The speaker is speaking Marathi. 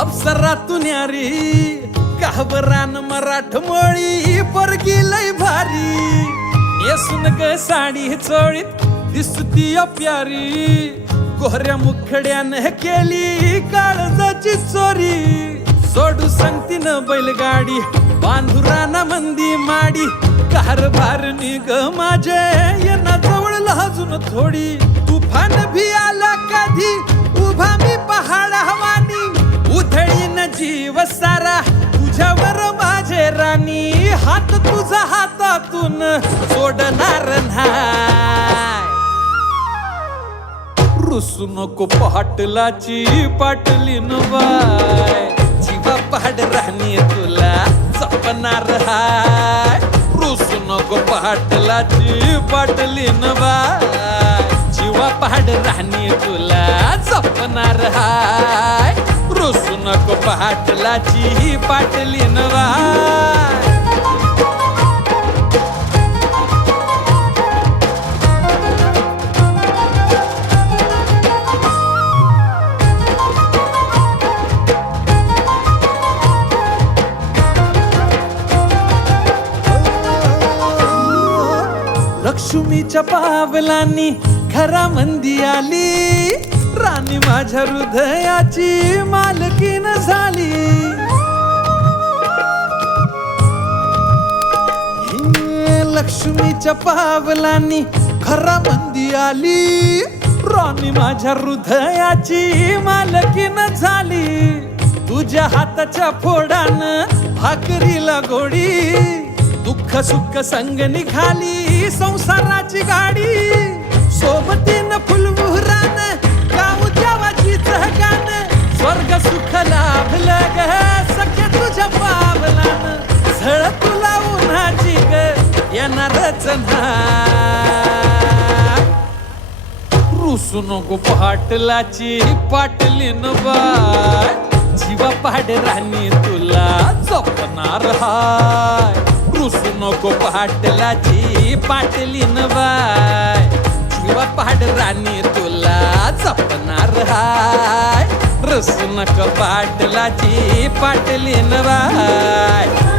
अप्सरातून यारी गावरान मराठमोळी पोरगी लय भारी नेसून ग साडी चोळीत दिसती प्यारी गोहऱ्या मुखड्यानं केली काळजाची चोरी सोडू सांगती न बैलगाडी बांधुराना मंदी माडी कारभार निग माझे यांना जवळ लाजून थोडी तुफान भी आला कधी उभा मी पहाड हवानी उधळीन जीव सारा तुझ्यावर माझे राणी हात तुझा हातातून सोडणार नाही रुसू नको पाटलाची पाटलीन बाय जीवा पहाड राणी तुला जपणार हाय रुसू नको पाटलाची पाटलीन बाय जीवा पहाड राणी तुला जपणार हाय रुसू नको पाटलाची पाटलीन बाय लक्ष्मीच्या पावलांनी घरामंदी आली राणी माझ्या हृदयाची मालकीन झाली लक्ष्मीच्या पावलांनी घरामंदी आली राणी माझ्या हृदयाची मालकीन झाली तुझ्या हाताच्या फोडानं भाकरीला गोडी दुःख सुख संग निघाली संसाराची गाडी सोबतीनं फुलमुहरान गाऊ देवाची चहकान स्वर्ग सुख लाभलं ग सख्या तुझ्या पावलान झळ तुला उन्हाची ग येणारच रुसू नको पाटलाची पाटलीन बाय जीवा पहाड राणी तुला जपणार हाय रुसू नको पाटलाची पाटलीन बाय जीवा पहाड राणी तुला जपणार हाय रुसू नको पाटलाची पाटलीन बाय